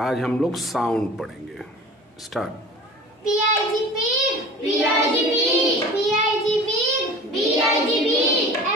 आज हम लोग साउंड पढ़ेंगे। Start. P-I-G pig, P-I-G pig, P-I-G pig, P-I-G pig,